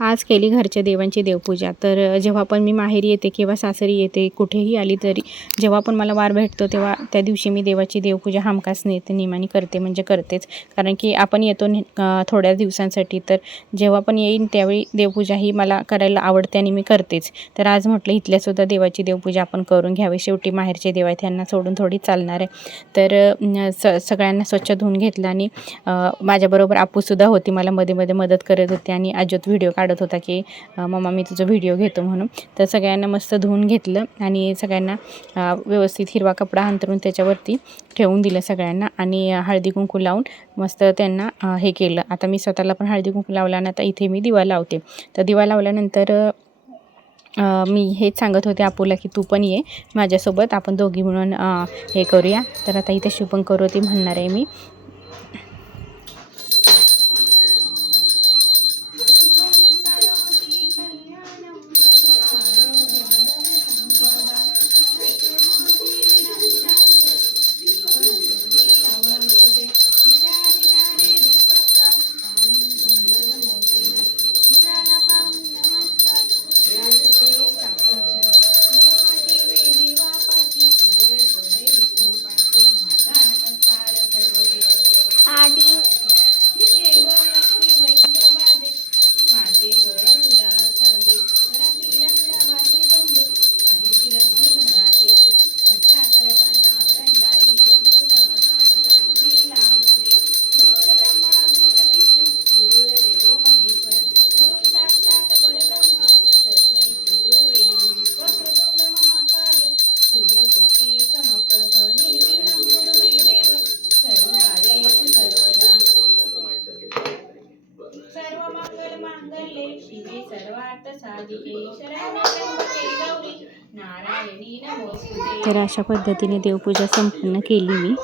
आज केली घरच्या देवांची देवपूजा। तर जेव्हा पण मी माहेरी येते किंवा सासरी येते, कुठेही आली तरी जेव्हा पण मला वार भेटतो तेव्हा त्या दिवशी मी देवाची देवपूजा हमखास नियमाने करते, म्हणजे करतेच। कारण की आपण येतो थोड्या दिवसांसाठी, तर जेव्हा पण येईन त्यावेळी देवपूजा ही मला करायला आवडते आणि मी करतेच। तर आज म्हटलं इथल्यासुद्धा देवाची देवपूजा आपण करून घ्यावी, शेवटी माहेरचे देव आहेत त्यांना सोडून थोडी चालणार आहे। तर सगळ्यांना स्वच्छ धुवून घेतलं आणि माझ्याबरोबर आपूसुद्धा होती, मला मध्ये मध्ये मदत करत होती आणि अजोत व्हिडिओ काढत होता की मम्मा मी तुझा व्हिडिओ घेतो म्हणून। तर सगळ्यांना मस्त धुवून घेतलं आणि सगळ्यांना व्यवस्थित हिरवा कपडा अंथरून त्याच्यावरती ठेवून दिलं सगळ्यांना आणि हळदी कुंकू लावून मस्त त्यांना हे केलं। आता मी स्वतःला पण हळदी कुंकू लावला ना, तर इथे मी दिवा लावते। तर दिवा लावल्यानंतर मी हेच सांगत होते आपूला की तू पण ये माझ्यासोबत, आपण दोघी मिळून हे करूया। तर आता इथे शुभंकरोती म्हणणार आहे मी। तर अशा पद्धतीने देवपूजा संपन्न केली मी।